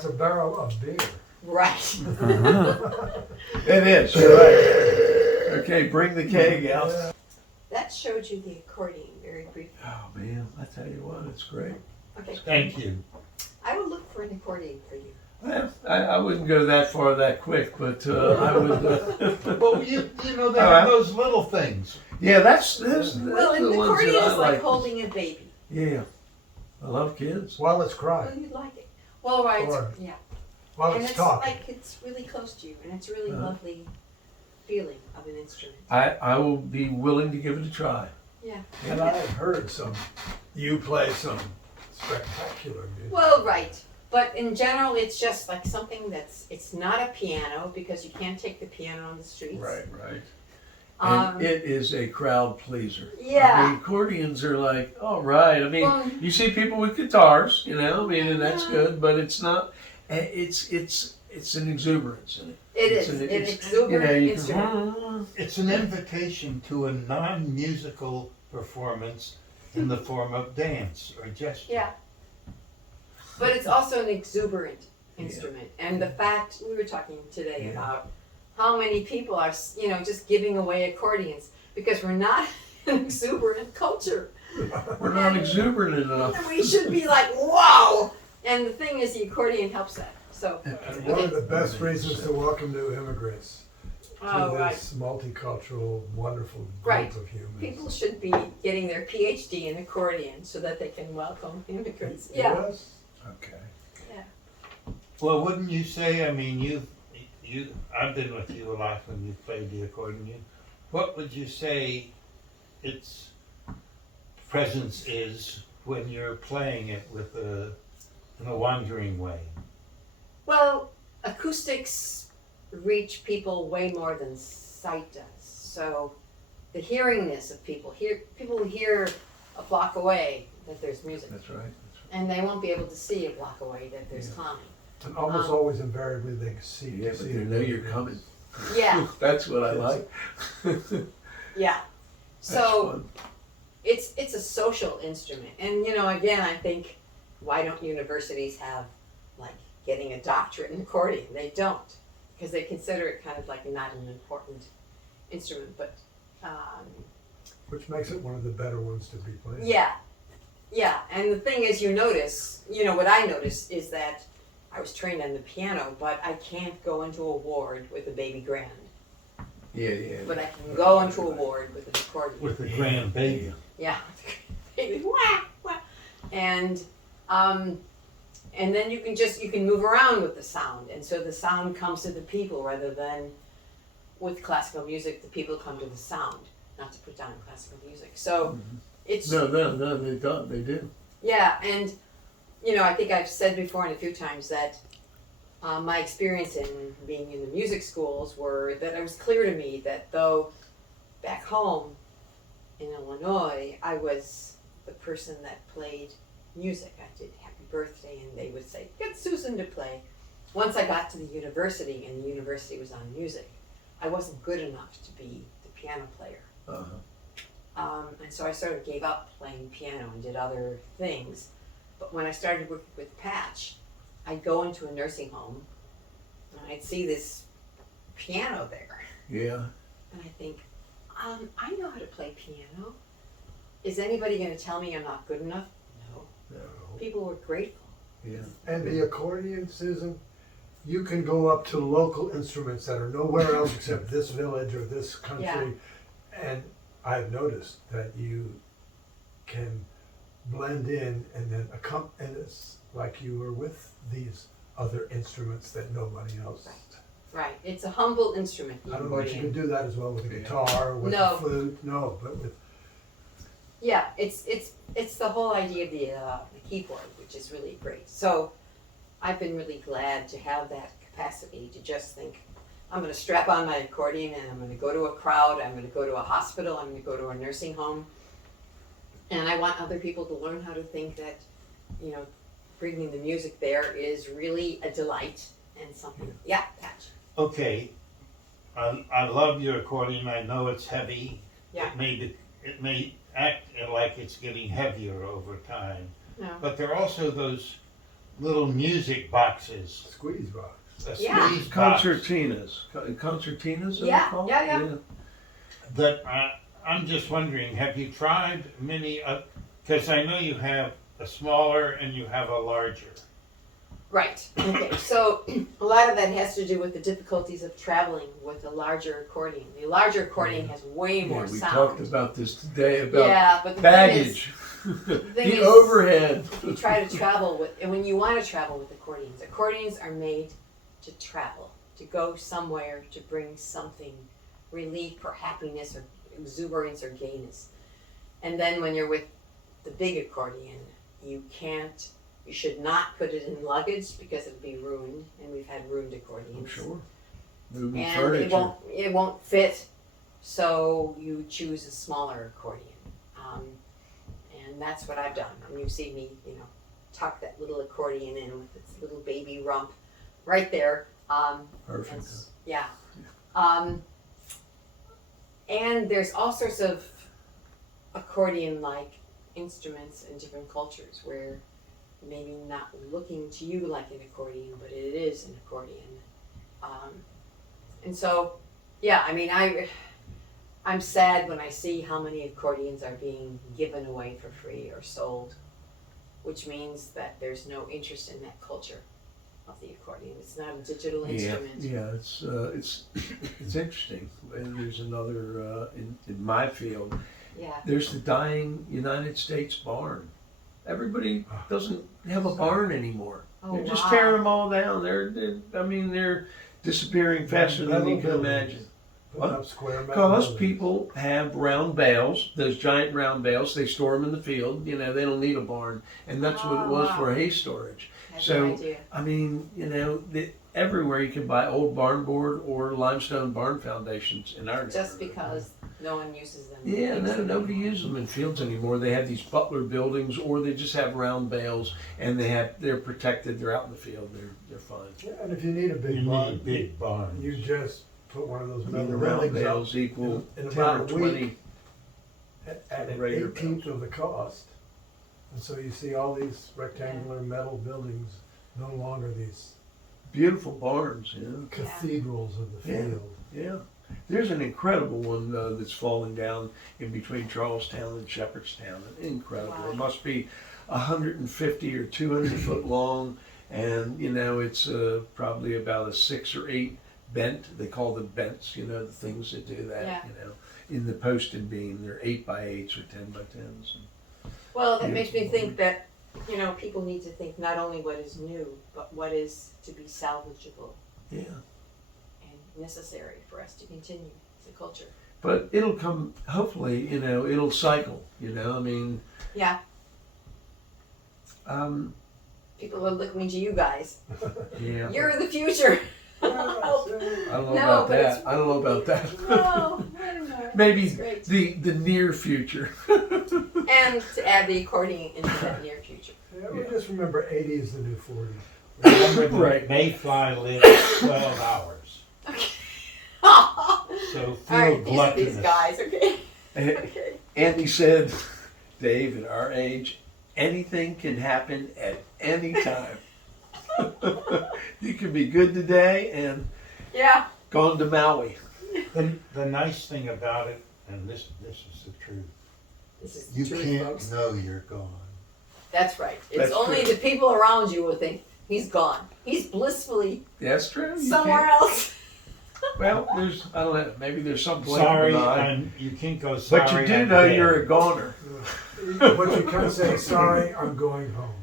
That's a barrel of beer. Right. It is, you're right. Okay, bring the keg out. Yeah. That showed you the accordion very briefly. Oh man, I tell you what, it's great. Okay. Thank you. I will look for an accordion for you. Well, I wouldn't go that far that quick, but I would. Well, you know, they All have right. those little things. Yeah, that's Well, the an ones accordion that I is like holding a baby. Yeah, I love kids. While it's Well, crying, you'd like it. Well, right. Or- Yeah. while And it's it's talking. like it's really close to you, and it's a really Uh-huh. lovely feeling of an instrument. I will be willing to give it a try. Yeah. And I have heard you play some spectacular music. Well, right. But in general, it's just like something it's not a piano because you can't take the piano on the streets. Right. Um, And it is a crowd pleaser. Yeah. I mean, accordions are like, all right. I mean, Well- you see people with guitars, you know. I mean, and that's good, but it's not. It's an exuberance in it. It It's is. an- An it's- exuberant you instrument. It's an invitation to a non-musical performance in the form of dance or gesture. Yeah. But it's also an exuberant instrument. And the fact, we were talking today Yeah. about how many people are, just giving away accordions because we're not an exuberant culture. We're not exuberant enough. And we should be like, wow! And the thing is, the accordion helps that. So, And one of the best reasons to welcome new immigrants oh, to right. this multicultural, wonderful group Right. of humans. People should be getting their PhD in accordion so that they can welcome immigrants. Yeah. Yes. Okay. Well, wouldn't you say? I mean, I've been with you a lot when you played the accordion. What would you say its presence is when you're playing it in a wandering way? Well, acoustics reach people way more than sight does. So the hearingness of people hear a block away that there's music, That's right. and they won't be able to see a block away that there's clowning. And almost always invariably they can see. Yeah, but see they the know you're movement. coming. Yeah, That's what I like. yeah. That's So fun. it's a social instrument, and again, I think why don't universities have like getting a doctorate in accordion? They don't, because they consider it kind of like not an important instrument, but. Which makes it one of the better ones to be playing. Yeah, and the thing is, what I notice is that I was trained on the piano, but I can't go into a ward with a baby grand. Yeah. But I can go into a ward with an accordion. With the grand baby. Yeah, baby, wah, wah. And then you can move around with the sound, and so the sound comes to the people rather than with classical music, the people come to the sound, not to put down classical music. So it's No, they don't. They do. yeah, and I think I've said before and a few times that my experience in being in the music schools were that it was clear to me that though back home in Illinois, I was the person that played music. I did Happy Birthday, and they would say, "Get Susan to play." Once I got to the university, and the university was on music, I wasn't good enough to be the piano player. And so I sort of gave up playing piano and did other things. But when I started working with Patch, I'd go into a nursing home and I'd see this piano there. Yeah. And I think, I know how to play piano. Is anybody going to tell me I'm not good enough? No. No. People were grateful. Yeah. And the accordion, Susan, you can go up to local instruments that are nowhere else except this village or this country. Yeah. And I've noticed that you can blend in and then and it's like you were with these other instruments that nobody else. Right. It's a humble instrument, the I don't know if you accordion. can do that as well with a guitar, with No. a flute. No, but with Yeah, it's the whole idea of the keyboard, which is really great. So I've been really glad to have that capacity to just think, I'm going to strap on my accordion and I'm going to go to a crowd, I'm going to go to a hospital, I'm going to go to a nursing home. And I want other people to learn how to think that, bringing the music there is really a delight and something. Yeah, Patch. Okay, I love your accordion. I know it's heavy. Yeah. It may act like it's getting heavier over time. No. But there are also those little music boxes. Squeeze box. A Yeah. squeeze box Concertinas. Concertinas, are they Yeah, called? yeah. that I'm just wondering, have you tried many, because I know you have a smaller and you have a larger. Right. Okay. So a lot of that has to do with the difficulties of traveling with a larger accordion. The larger accordion has way more Yeah, we sound. talked about this today about Yeah, but the baggage, thing the is, overhead. if you try to travel with, and when you want to travel with accordions are made to travel, to go somewhere, to bring something, relief or happiness or exuberance or gayness. And then when you're with the big accordion, you should not put it in luggage because it'll be ruined, and we've had ruined accordions. I'm sure. Moving And furniture. it won't fit, so you choose a smaller accordion. And that's what I've done. And you see me, tuck that little accordion in with its little baby rump right there. Perfect. Yeah. And there's all sorts of accordion-like instruments in different cultures where maybe not looking to you like an accordion, but it is an accordion. And so, yeah, I mean, I'm sad when I see how many accordions are being given away for free or sold, which means that there's no interest in that culture of the accordion. It's not a digital instrument. Yeah, it's interesting. And there's another in my field. Yeah. There's the dying United States barn. Everybody doesn't have a barn anymore. Oh, They're just wow. tearing them all down. They're disappearing faster than you can imagine. Putting up square metal Because buildings. people have round bales, those giant round bales, they store them in the field. They don't need a barn, and that's what it was wow. for hay storage. I had So, no idea. I mean, everywhere you can buy old barn board or limestone barn foundations in our Just neighborhood. because no one uses them. Yeah, nobody uses them in fields anymore. They have these butler buildings, or they just have round bales, and they're protected. They're out in the field. They're fine. Yeah, and if you need a You big need barn, big barns. you just put one of those I mean, metal the round railings up bales equal in 10 about or a 20. week at an regular 18th of the cost. And so you see all these rectangular metal buildings, no longer these Beautiful barns, cathedrals of the Yeah. field. yeah. There's an incredible one that's falling down in between Charlestown and Shepherdstown. Incredible. Wow. It must be 150 or 200 foot long, and it's probably about a 6 or 8 bent. They call them bents. The things that do that. Yeah. In the posted beam, they're 8x8s or 10x10s. Well, that makes me Beautiful. think that, people need to think not only what is new, but what is to be salvageable Yeah. and necessary for us to continue as a culture. But it'll come. Hopefully, it'll cycle. I mean. Yeah, people are looking to you guys. Yeah. You're the future. Yeah, Help. so- I don't know No, about but that. it's- I don't know about that. No, I don't know. Maybe It's great. the near future. And to add the accordion into that near future. Yeah, we just remember 80 is the new 40. Remember, the Right. mayfly lived 12 hours. All So feel right, these gluttonous. guys, okay? And Okay. Andy said, Dave, at our age, anything can happen at any time. You can be good today and Yeah. gone to Maui. The nice thing about it, and this is the truth, This is You the truth, can't folks. know you're gone. That's right. It's That's only true. the people around you will think he's gone. He's blissfully That's true. You somewhere can't- else. Well, I don't know, maybe there's some blame sorry, denied. you can't go sorry. But you do I'm know dead. you're a goner. But you can say, sorry, I'm going home.